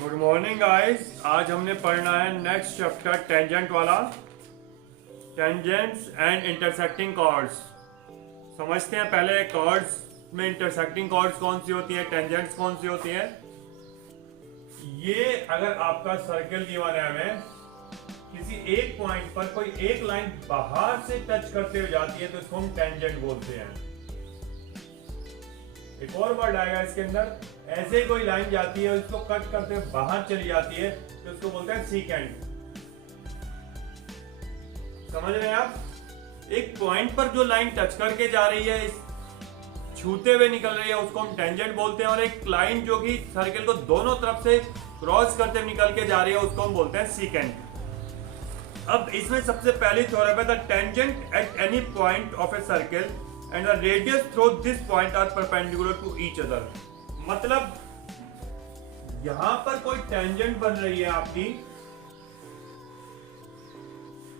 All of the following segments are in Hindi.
Good morning guys. आज हमने पढ़ना है नेक्स्ट चैप्टर टेंजेंट वाला, टेंजेंट्स एंड इंटरसेक्टिंग कॉर्ड्स। समझते हैं पहले कॉर्ड्स में इंटरसेक्टिंग कॉर्ड्स कौन सी होती है, टेंजेंट्स कौन सी होती है। ये अगर आपका सर्कल गिवन है, हमें किसी एक पॉइंट पर कोई एक लाइन बाहर से टच करते हुए जाती है तो इसको हम टेंजेंट बोलते हैं। एक और वर्ड आएगा इसके अंदर, ऐसे कोई लाइन जाती है उसको कट करते हुए बाहर चली जाती है तो उसको बोलते हैं सीकेंट। समझ रहे हैं आप? एक पॉइंट पर जो लाइन टच करके जा रही है, छूते हुए निकल रही है, उसको हम टेंजेंट बोलते हैं। और एक लाइन जो कि सर्कल को दोनों तरफ से क्रॉस करते हुए निकल के जा रही है उसको हम बोलते हैं सीकेंट। अब इसमें सबसे पहली थ्योरम है the tangent at any point of a circle and the radius through this point are perpendicular to each other. मतलब यहां पर कोई टेंजेंट बन रही है आपकी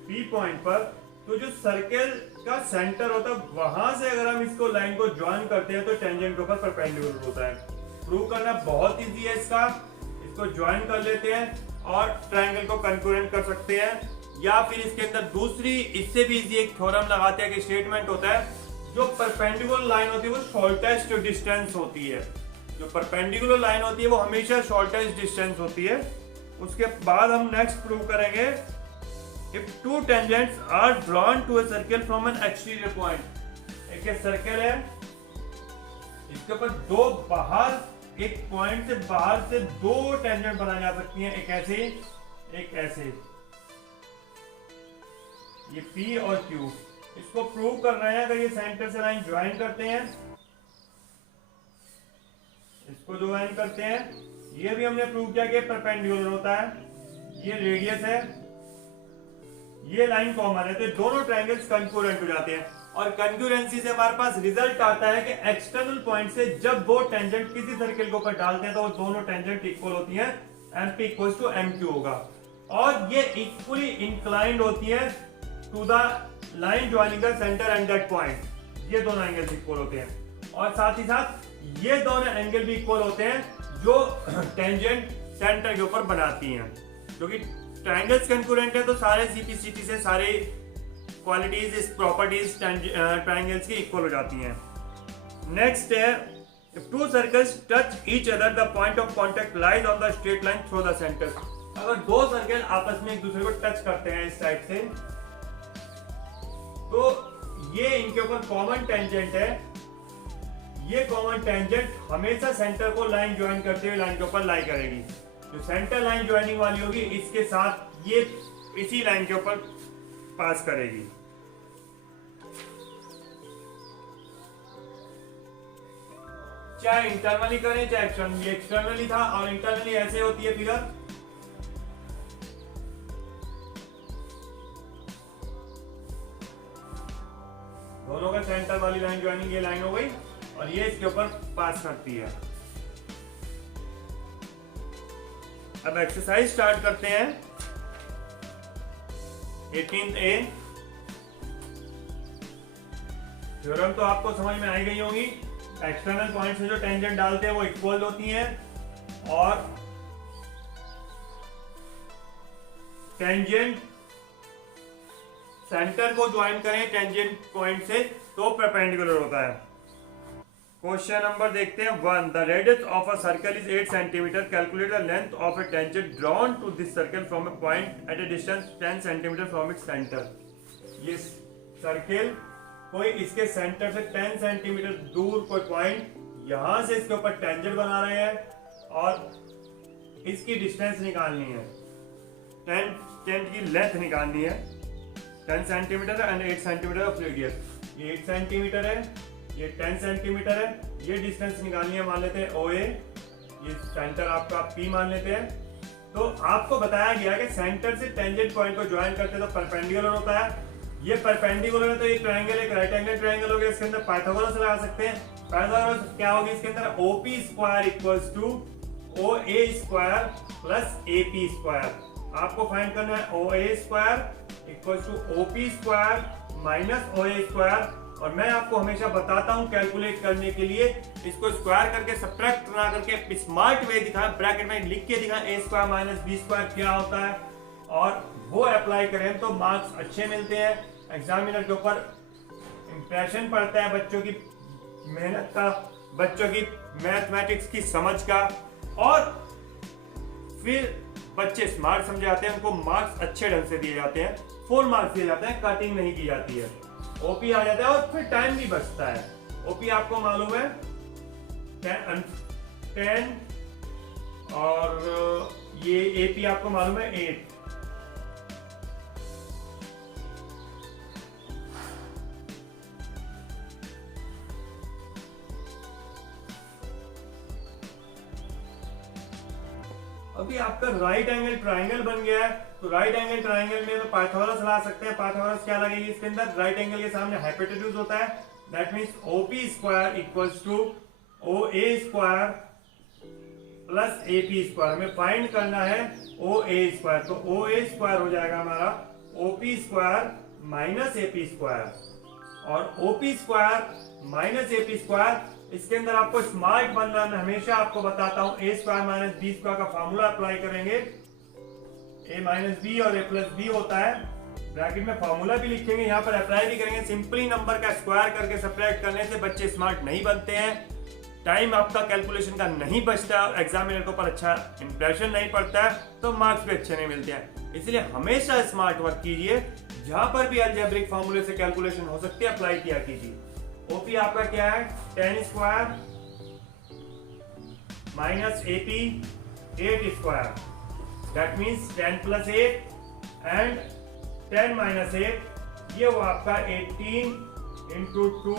P पॉइंट पर, तो जो सर्कल का सेंटर होता है वहां से अगर हम इसको लाइन को ज्वाइन करते हैं तो टेंजेंट के ऊपर परपेंडिकुलर होता है। प्रूव करना बहुत इजी है इसका। इसको ज्वाइन कर लेते हैं और ट्रायंगल को कंकरेंट कर सकते हैं, या फिर इसके अंदर दूसरी इससे भी इजी एक थ्योरम लगाते हैं कि स्टेटमेंट होता है जो परपेंडिकुलर लाइन होती है वो शॉर्टेस्ट डिस्टेंस होती है। जो परपेंडिकुलर लाइन होती है वो हमेशा शॉर्टेस्ट डिस्टेंस होती है। उसके बाद हम नेक्स्ट प्रूव करेंगे if two tangents are drawn to a circle from an exterior point. एक सर्कल है, इसके ऊपर दो बाहर, एक पॉइंट से बाहर से दो टेंजेंट बनाई जा सकती हैं, एक ऐसे एक ऐसे, ये P और Q। इसको प्रूव कर रहे हैं। अगर ये सेंटर से लाइन ज्वाइन करते हैं, इसको ज्वाइन करते हैं, ये भी हमने प्रूव किया कि परपेंडिकुलर होता है, ये रेडियस है, ये लाइन कॉमन है, तो दोनों ट्रायंगल्स कंकरेंट हो जाते हैं। और कंकरेंसी से हमारे पास रिजल्ट आता है कि एक्सटर्नल पॉइंट से जब वो टेंजेंट किसी सर्कल के ऊपर डालते हैं तो वो दोनों टेंजेंट इक्वल होती हैं, MP इक्वल्स टू MQ होगा। और ये इक्वली इंक्लाइंड होती है to the line joining the centre and that point. ये दोनों एंगल्स इक्वल होते हैं और साथ ही साथ ये दोनों एंगल भी इक्वल होते हैं जो टेंजेंट सेंटर के ऊपर बनाती हैं। क्योंकि ट्रायंगल्स कंकरेंट है तो सारे CP/CT से सारे क्वालिटीज, इस प्रॉपर्टीज ट्रायंगल्स की इक्वल हो जाती हैं। नेक्स्ट है if two circles touch each other the point of contact lies on the straight line through the center। अगर दो सर्कल आपस में एक दूसरे को टच करते हैं इस साइड से, तो ये इनके ऊपर कॉमन टेंजेंट है। ये कॉमन टेंजेंट हमेशा सेंटर को लाइन ज्वाइन करते हुए लाइन के ऊपर लाई करेगी। जो सेंटर लाइन ज्वाइनिंग वाली होगी इसके साथ ये इसी लाइन के ऊपर पास करेगी। चाहे इंटरनली करें चाहे एक्सटर्नली, एक्सटर्नली था और इंटरनली ऐसे होती है फिगर। दोनों का सेंटर वाली लाइन ज्वाइनिंग ये लाइन हो गई और ये इसके ऊपर पास करती है। अब एक्सरसाइज स्टार्ट करते हैं। 18th A थ्योरम तो आपको समझ में आई गई होगी। एक्सटर्नल पॉइंट से जो टेंजेंट डालते हैं वो इक्वल होती हैं और टेंजेंट सेंटर को ज्वाइन करें टेंजेंट पॉइंट से तो परपेंडिकुलर होता है। क्वेश्चन नंबर देखते हैं 1। The radius of a circle is 8 centimetre. Calculate the length of a tangent drawn to this circle from a point at a distance 10 centimetre from its centre. ये सर्कल कोई इसके सेंटर से 10 सेंटीमीटर दूर कोई पॉइंट, यहां से इसके ऊपर टेंजेंट बना रहे हैं और इसकी डिस्टेंस निकालनी है, टेंजेंट की लेंथ निकालनी है। 10 centimetre and 8 centimetre of radius. ये 8 सेंटीमीटर है, ये 10 सेंटीमीटर है। ये डिस्टेंस निकालनी है, मान लेते हैं OA, ये सेंटर आपका P मान लेते हैं। तो आपको बताया गया कि सेंटर से टेंजेंट पॉइंट को ज्वाइन करते हैं तो परपेंडिकुलर होता है। ये परपेंडिकुलर है तो ये ट्रायंगल एक राइट एंगल ट्रायंगल हो गया। इसके अंदर पाइथागोरस लगा सकते हैं। पाइथागोरस क्या होगी इसके अंदर, OP square equals to OA square plus AP square. आपको फाइंड करना है OA square equals to OP square minus OA square और मैं आपको हमेशा बताता हूं कैलकुलेट करने के लिए इसको स्क्वायर करके सब्ट्रैक्ट ना करके स्मार्ट वे दिखाएं, ब्रैकेट में लिख के दिखाएं a square minus b square क्या होता है, और वो अप्लाई करें तो मार्क्स अच्छे मिलते हैं। एग्जामिनर के ऊपर इंप्रेशन पड़ता है बच्चों की मेहनत का, बच्चों की मैथमेटिक्स की समझ का, और फिर बच्चे स्मार्ट समझे जाते हैं, उनको मार्क्स अच्छे ढंग से दिए जाते हैं, फुल मार्क्स दिए जाते हैं, कटिंग नहीं की जाती है, ओपी आ जाता है और फिर टाइम भी बचता है। ओपी आपको मालूम है 10 और ये एपी आपको मालूम है 8। अभी आपका राइट एंगल ट्राइंगल बन गया है, तो राइट एंगल ट्राइंगल में तो पाइथागोरस ला सकते हैं। पाइथागोरस क्या लगेगी इसके अंदर, राइट एंगल के सामने हाइपोटेन्यूज होता है, that means OP square equals to OA square plus AP square. हमें फाइंड करना है ओए स्क्वायर, तो ओए स्क्वायर हो जाएगा हमारा OP square minus AP square, और OP square minus AP square, इसके अंदर आपको स्मार्ट बनना, मैं हमेशा आपको बताता हूं ए स्क्वायर माइनस बी स्क्वायर का फॉर्मूला अप्लाई करेंगे, ए माइनस बी और ए प्लस बी होता है, ब्रैकेट में फॉर्मूला भी लिखेंगे, यहाँ पर अप्लाई भी करेंगे। सिंपली नंबर का स्क्वायर करके सब्ट्रैक्ट करने से बच्चे स्मार्ट नहीं बनते हैं, टाइम आपका कैलकुलेशन का नहीं बचता, एग्जामिनर के ऊपर अच्छा इंप्रेशन नहीं पड़ता है, तो मार्क्स भी अच्छे नहीं मिलते हैं। इसलिए हमेशा स्मार्ट वर्क कीजिए, जहां पर भी अलजेब्रिक फॉर्मूले से कैलकुलेशन हो सकती है अप्लाई किया कीजिए। ओपी आपका क्या है 10 square minus AP 8 square, that means 10 plus 8 and 10 minus 8, ये वो आपका 18 इंटू 2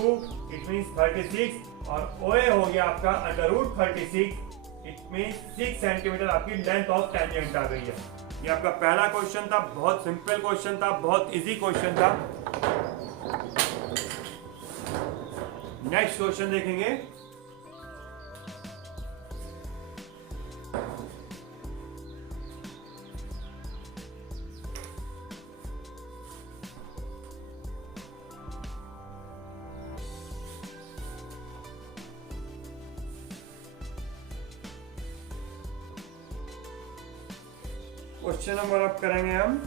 इट मीन्स 36, और ओए हो गया आपका under root 36, it means 6 centimetre आपकी लेंथ ऑफ टेंजेंट आ गई है। ये आपका पहला क्वेश्चन था, बहुत सिंपल क्वेश्चन था, बहुत इजी क्वेश्चन था। नेक्स्ट क्वेश्चन देखेंगे, क्वेश्चन नंबर अब करेंगे हम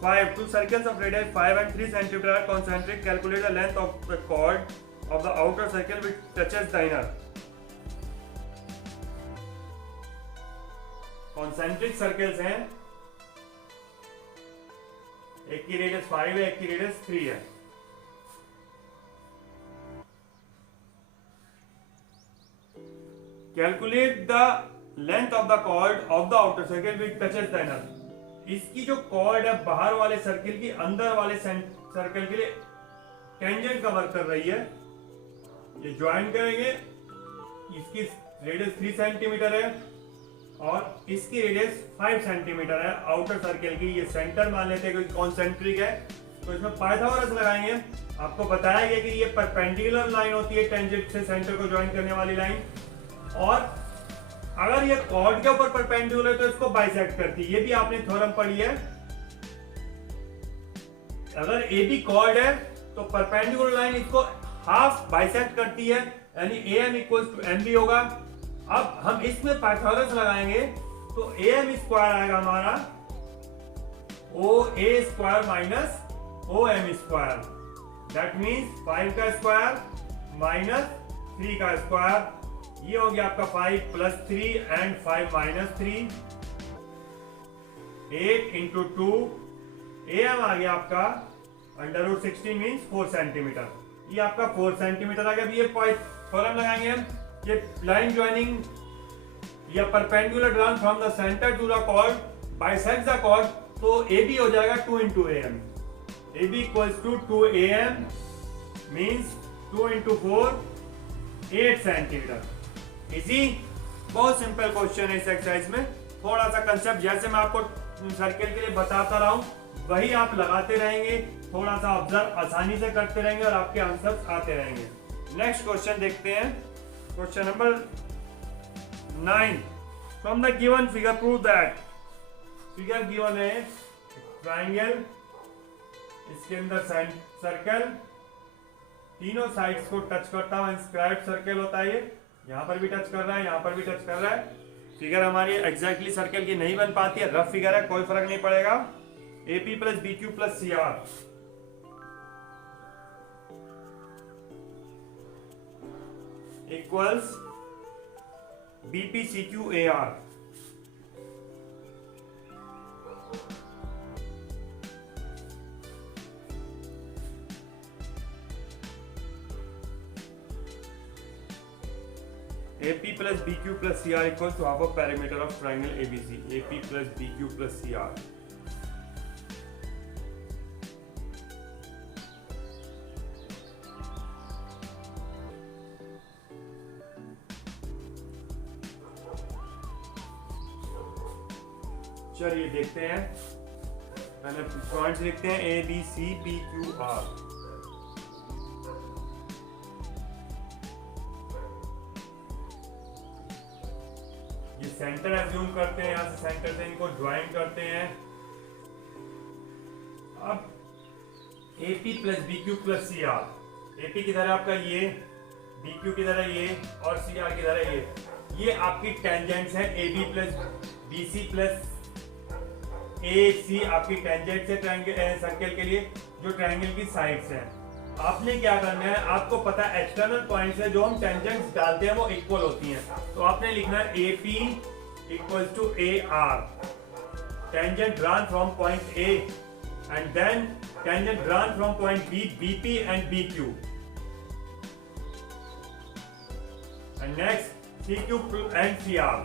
5. Two circles of radius 5 and 3 centimeter are concentric. Calculate the length of the chord of the outer circle which touches the inner. Concentric circles हैं, एक की रेडियस 5 है, एक की रेडियस 3 है। Calculate the length of the chord of the outer circle which touches the inner. इसकी जो कॉर्ड है बाहर वाले सर्किल की अंदर वाले सर्कल के लिए टेंजेंट कवर कर रही है, ये ज्वाइन करेंगे, इसकी रेडियस 3 सेंटीमीटर है और इसकी रेडियस 5 सेंटीमीटर है आउटर सर्किल की, ये सेंटर मान लेते हैं क्योंकि कॉन्सेंट्रिक है, तो इसमें पाइथागोरस लगाएंगे। आपको बताया गया कि ये परपेंडिकुलर लाइन होती है टेंजेंट से सेंटर को ज्वाइन करने वाली लाइन, और अगर ये कॉर्ड के ऊपर परपेंडिकुलर है तो इसको बाइसेक्ट करती है, ये भी आपने थ्योरम पढ़ी है। अगर ए बी कॉर्ड है तो परपेंडिकुलर लाइन इसको हाफ बाइसेक्ट करती है, यानी A M equal to M B होगा। अब हम इसमें पाइथागोरस लगाएंगे तो ए एम स्क्वायर आएगा हमारा O A square minus O M square, that means 5 का स्क्वायर माइनस 3 का स्क्वायर, ये हो गया आपका 5 plus 3 and 5 minus 3, 8 into 2, M आ गया आपका अंडर रूट 16 मीन्स 4 सेंटीमीटर, ये आपका 4 सेंटीमीटर आ गया। ये फॉर्म लगाएंगे हम, ये लाइन ज्वाइनिंग या perpendicular drawn from the centre to the chord bisect the chord, तो ए बी हो जाएगा 2 into A M, A B equals to 2 A M means 2 into 4 8 centimetre. Easy, बहुत सिंपल क्वेश्चन है इस एक्सरसाइज में, थोड़ा सा कंसेप्ट जैसे मैं आपको सर्किल के लिए बताता रहा हूं वही आप लगाते रहेंगे, थोड़ा सा ऑब्जर्व आसानी से करते रहेंगे और आपके आंसर्स आते रहेंगे। नेक्स्ट क्वेश्चन देखते हैं, question number 9, from the given figure prove that, figure given है ट्राइंगल इसके अंदर सर्कल तीनों साइड्स को टच करता हुआ इंस्क्राइब्ड सर्कल होता है। ये यहाँ पर भी टच कर रहा है, यहाँ पर भी टच कर रहा है। फिगर हमारी एग्जैक्टली सर्कल की नहीं बन पाती है, रफ फिगर है, कोई फर्क नहीं पड़ेगा। AP plus BQ plus CR equals BP CQ AR। AP plus BQ plus CR equals to half of perimeter of triangle ABC. AP plus BQ plus CR. चलिए देखते हैं, पहले पॉइंट्स लिखते हैं A B C P Q R। Centre assume करते हैं, यहां से सेंटर से इनको ज्वाइन करते हैं। अब AP plus BQ plus CR, AP किधर है आपका ये, BQ किधर है ये, और CR किधर है ये आपकी टेंजेंट्स है। AB plus BC plus AC आपकी टेंजेंट्स है ट्रायंगल सर्कल के लिए, जो ट्रायंगल की साइड्स हैं। आपने क्या करना है, आपको पता है एक्सटर्नल पॉइंट्स है जो हम टेंजेंट्स डालते हैं वो इक्वल होती हैं, तो आपने लिखना है AP equals to AR, tangent drawn from point A, and then tangent drawn from point B, BP and BQ, and next CQ and CR।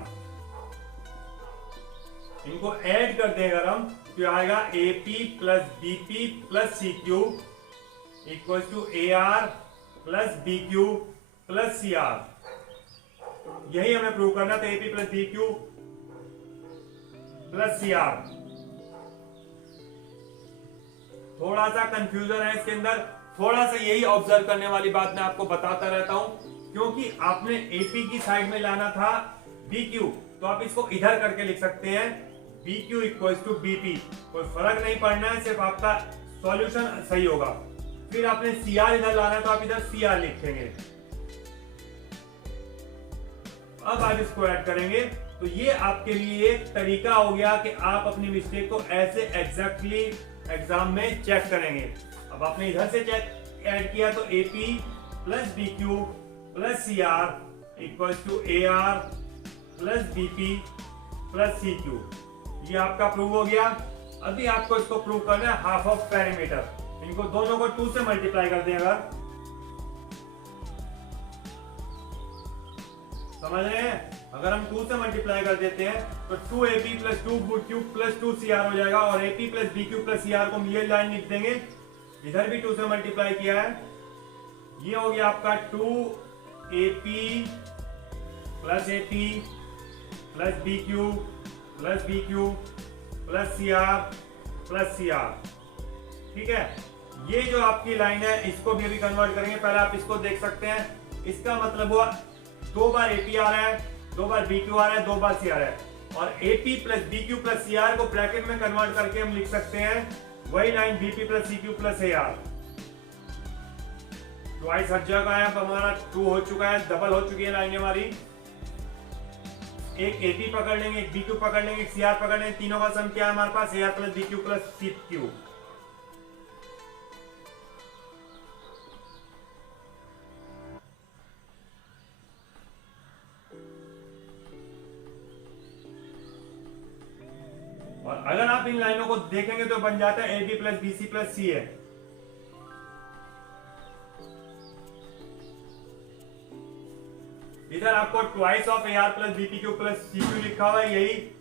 इनको ऐड कर दें अगर हम, तो आएगा AP plus BP plus CQ equal to AR plus BQ plus CR। यही हमें प्रूव करना था, AP plus BQ plus CR। थोड़ा सा कंफ्यूजन है इसके अंदर, थोड़ा सा यही ऑब्जर्व करने वाली बात मैं आपको बताता रहता हूं, क्योंकि आपने AP की साइड में लाना था BQ, तो आप इसको इधर करके लिख सकते हैं BQ इक्वल्स टू BP, कोई फर्क नहीं पड़ना है, सिर्फ आपका सॉल्यूशन सही होगा। फिर आपने CR इधर लाना है तो आप इधर CR लिखेंगे। अब आप इसको ऐड करेंगे, तो ये आपके लिए एक तरीका हो गया कि आप अपनी मिस्टेक को ऐसे एग्जैक्टली एग्जाम में चेक करेंगे। अब आपने इधर से चेक ऐड किया तो AP plus BQ plus CR equals to AR plus BP plus CQ, ये आपका प्रूव हो गया। अभी आपको इसको प्रूव करना है हाफ ऑफ पेरीमीटर। इनको दोनों को 2 से मल्टीप्लाई कर दें, अगर समझ रहे हैं, अगर हम 2 से मल्टीप्लाई कर देते हैं तो 2AP plus 2BQ plus 2CR हो जाएगा, और AP plus BQ plus CR को हम ये लाइन लिख देंगे, इधर भी 2 से मल्टीप्लाई किया है, ये हो गया आपका 2AP plus BQ plus BQ plus CR plus CR। ठीक है, ये जो आपकी लाइन है इसको भी अभी कन्वर्ट करेंगे। पहले आप इसको देख सकते हैं, इसका मतलब हुआ 2 बार AP आ रहा है, 2 बार BQ आ रहा है, 2 बार CR है, और AP plus BQ plus CR को ब्रैकेट में कन्वर्ट करके हम लिख सकते हैं वही line BP plus CQ plus AR। Twice हट जाएगा, अब हमारा 2 हो चुका है, डबल हो चुकी है लाइन हमारी। एक AP पकड़ लेंगे, एक BQ पकड़ लेंगे, एक CR पकड़ लेंगे, तीनों का सम क्या है हमारे पास, AR plus BQ plus CQ। और अगर आप इन लाइनों को देखेंगे तो बन जाता है AB plus BC plus CA। इधर आपको twice of AR plus BPQ plus CQ लिखा हुआ है, यही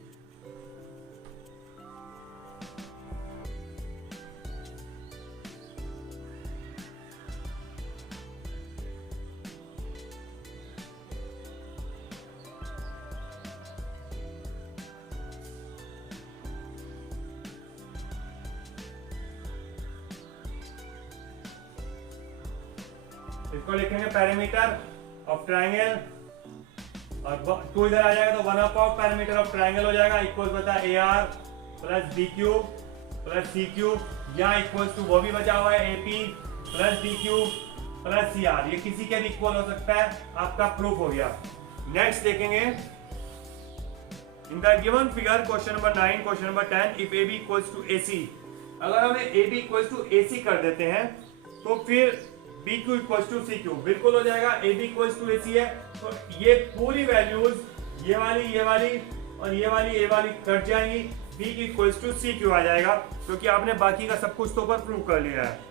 इसको लिखेंगे पेरीमीटर ऑफ ट्रायंगल, और 2 इधर आ जाएगा तो 1/2 पेरीमीटर ऑफ ट्रायंगल हो जाएगा, इक्वल बता AR प्लस BQ प्लस सी क्यूब, यहाँ इक्वल टू वो भी बचा हुआ है AP plus D cube plus CR, ये किसी के भी इक्वल हो सकता है, आपका प्रूफ हो गया। नेक्स्ट देखेंगे, in the given figure question number 9, question number 10, if AB equals to AC, अगर हमें AB इक्वल्स टू AC कर देते हैं तो फिर BQ इक्वल्स टू CQ बिल्कुल हो जाएगा। AB इक्वल्स टू AC है तो ये पूरी वैल्यूज ये वाली और ये वाली कट जाएंगी, BQ इक्वल्स टू CQ आ जाएगा, क्योंकि आपने बाकी का सब कुछ तो ऊपर प्रूव कर लिया है।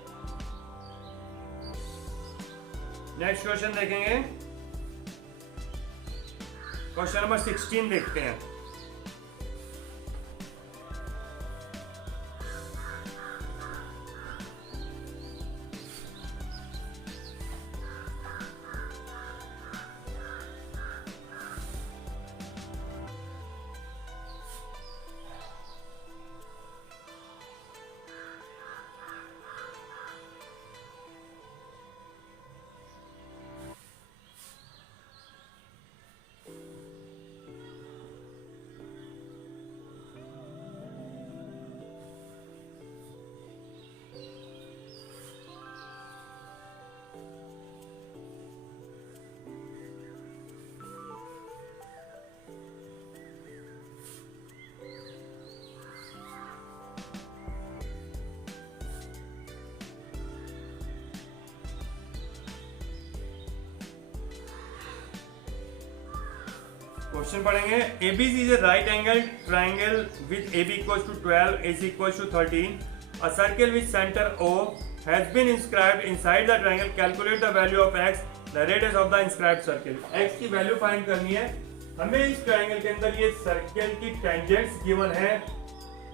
नेक्स्ट क्वेश्चन देखेंगे, क्वेश्चन नंबर 16 देखते हैं। क्वेश्चन पढ़ेंगे, ABC is a right angle triangle with AB equals to 12, AC equals to 13. A circle with center O has been inscribed inside the triangle. Calculate the value of x, the radius of the inscribed circle. x की वैल्यू फाइंड करनी है हमें। इस ट्रायंगल के अंदर ये सर्कल की टेंजेंट्स गिवन है,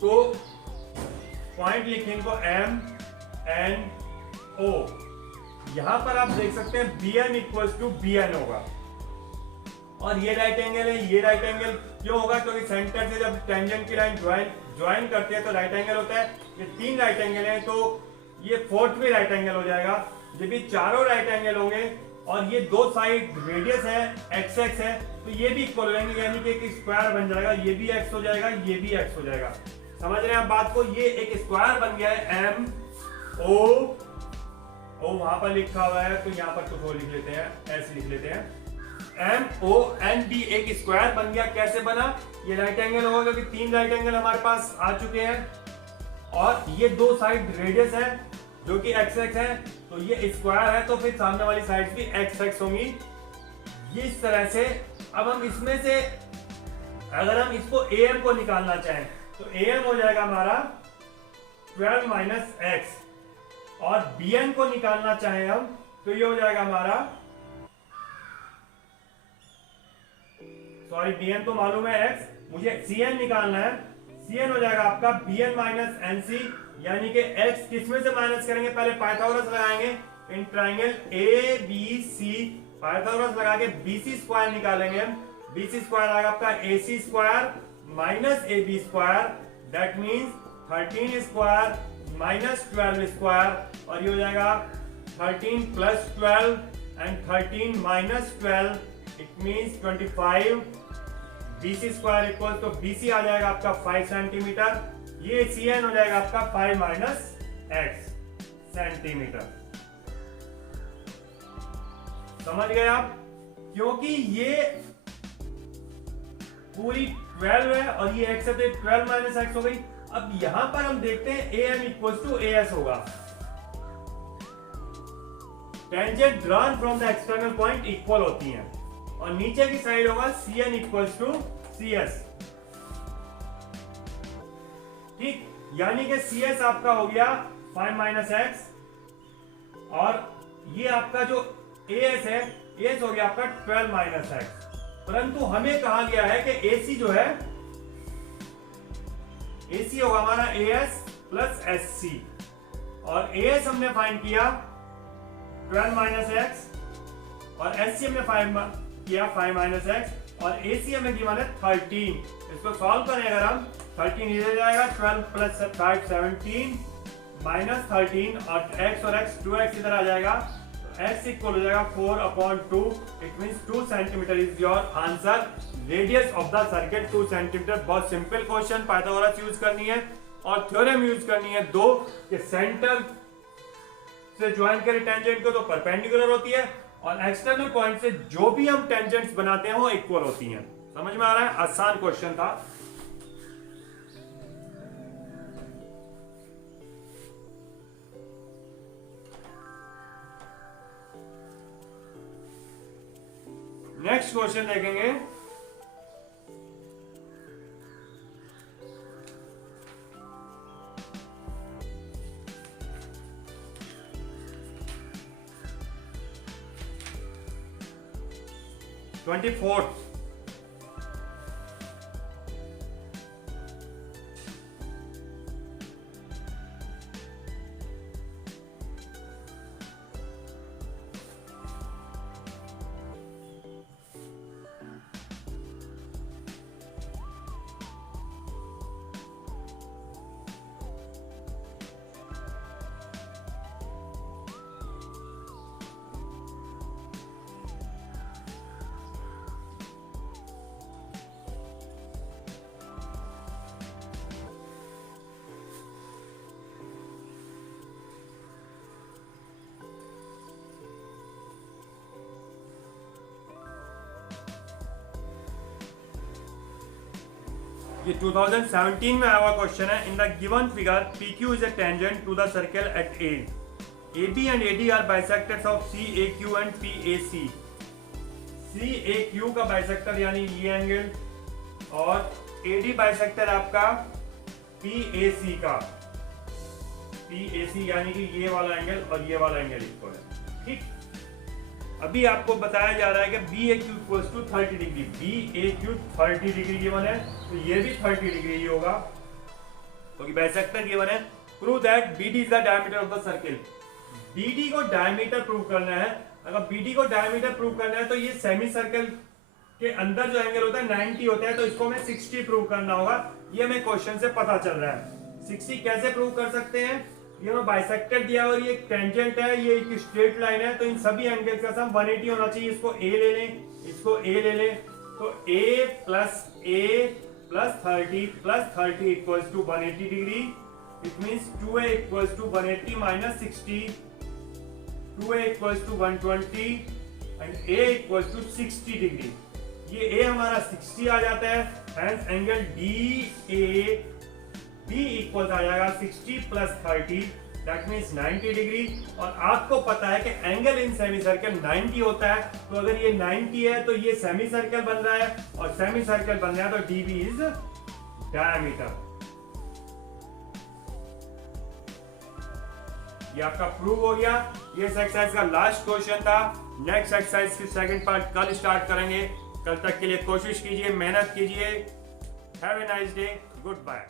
तो पॉइंट लिखेंगे इनको M N O। यहां पर आप देख सकते हैं BN इक्वल्स टू BN होगा, और ये राइट एंगल है, ये राइट एंगल क्यों होगा, क्योंकि सेंटर से जब टेंजेंट की लाइन ज्वाइन करते हैं तो राइट एंगल होता है। ये 3 राइट एंगल हैं तो ये 4th भी राइट एंगल हो जाएगा। जब ये चारों राइट एंगल होंगे और ये 2 साइड रेडियस है XX है तो ये भी इक्वल हो जाएंगे, यानी कि एक स्क्वायर बन जाएगा, ये भी x हो जाएगा, ये भी x हो जाएगा। समझ रहे हैं आप बात को, ये एक स्क्वायर बन गया है MO वहां पर लिखा हुआ है तो यहाँ पर कुछ और लिख लेते हैं, ऐसे लिख लेते हैं MONB एक स्क्वायर बन गया। कैसे बना, ये राइट एंगल होगा क्योंकि 3 राइट एंगल हमारे पास आ चुके हैं और ये 2 साइड रेडियस है जो कि XX है, तो ये स्क्वायर है तो फिर सामने वाली साइड भी XX होंगी। ये इस तरह से अब हम इसमें से अगर हम इसको AM को निकालना चाहें तो AM हो जाएगा हमारा 12 माइनस x, और BN को निकालना चाहें हम तो ये हो जाएगा हमारा, सॉरी BN तो मालूम है x, मुझे CN निकालना है। CN हो जाएगा आपका BN माइनस NC, यानी कि x किसमें से माइनस करेंगे, पहले पाइथागोरस लगाएंगे इन ट्राइंगल ABC, पाइथागोरस लगा के BC स्क्वायर निकालेंगे हम। BC स्क्वायर आएगा आपका AC square minus AB square, that means 13 square minus 12 square, और ये हो जाएगा 13 plus 12 and 13 minus 12, it means 25। BC square equal तो BC आ जाएगा आपका 5 सेंटीमीटर, ये CN हो जाएगा आपका 5 माइनस x सेंटीमीटर। समझ गए आप, क्योंकि ये पूरी 12 है और ये x है तो 12 माइनस x हो गई। अब यहां पर हम देखते हैं AM इक्वल टू AS होगा, tangent drawn from the external point equal होती हैं, और नीचे की साइड होगा CN इक्वल टू CS। ठीक, यानी कि CS आपका हो गया 5 माइनस x, और ये आपका जो AS है, AS हो गया आपका 12 माइनस x। परंतु हमें कहा गया है कि AC जो है, AC होगा हमारा AS प्लस SC, और AS हमने फाइंड किया 12 माइनस x, और SC हमने किया 5 माइनस x, और AC हमें गिवन है 13। इसको सॉल्व करें अगर हम, 13 इधर जाएगा, 12 प्लस 5 17 माइनस 13, और x और x 2x इधर आ जाएगा, x इक्वल हो जाएगा 4/2, it means 2 centimetre is your answer. Radius of the circle 2 centimetre. बहुत सिंपल क्वेश्चन, पाइथागोरस यूज करनी है और थ्योरम यूज करनी है दो, कि सेंटर से ज्वाइन करें टेंजेंट को तो परपेंडिकुलर होती है, और एक्सटर्नल पॉइंट से जो भी हम टेंजेंट्स बनाते हैं वो इक्वल होती हैं। समझ में आ रहा है? आसान क्वेश्चन था। नेक्स्ट क्वेश्चन देखेंगे। ट्वेंटी फोर्थ, ये 2017 में आया हुआ क्वेश्चन है। In the given figure PQ is a tangent to the circle at A. AB and AD are bisectors of CAQ and PAC. CAQ का बाइसेक्टर यानी ये एंगल, और AD बाइसेक्टर आपका PAC का। PAC यानी कि ये वाला एंगल और ये वाला एंगल इक्वल है। ठीक, अभी आपको बताया जा रहा है कि BAQ equals to 30 degree. BAQ 30 degree given है, तो ये भी 30 डिग्री ही होगा, क्योंकि बाइसेक्टर गिवन है। Prove that BD is the diameter of the circle. BD को डायमीटर प्रूव करना है। अगर BD को डायमीटर प्रूव करना है तो ये सेमी सर्कल के अंदर जो एंगल होता है 90 होता है, तो इसको हमें 60 प्रूव करना होगा। ये हमें क्वेश्चन से पता चल रहा है। 60 कैसे प्रूव कर सकते हैं? ये हमें बाइसेक्टर दिया और ये एक टेंजेंट है, ये एक स्ट्रेट लाइन है, तो इन सभी एंगल का सम 180 होना चाहिए। इसको A ले लें, इसको A ले लें, तो A plus 30 plus 30 equals to 180 degree. It means 2A equals to 180 minus 60, 2A equals to 120 and A equals to 60 degree. ये A हमारा 60 आ जाता है, हेंस एंगल DAB इक्वल्स आ जाएगा 60 प्लस 30, दैट मींस 90 डिग्री। और आपको पता है कि एंगल इन सेमी सर्कल 90 होता है, तो अगर ये 90 है तो ये सेमी सर्कल बन रहा है, और सेमी सर्कल बन रहा है तो DB इज डायमीटर। ये आपका प्रूव हो गया। ये एक्सरसाइज का लास्ट क्वेश्चन था। नेक्स्ट एक्सरसाइज की सेकंड पार्ट कल स्टार्ट करेंगे। कल तक के लिए कोशिश कीजिए, मेहनत कीजिए। Have a nice day, good bye.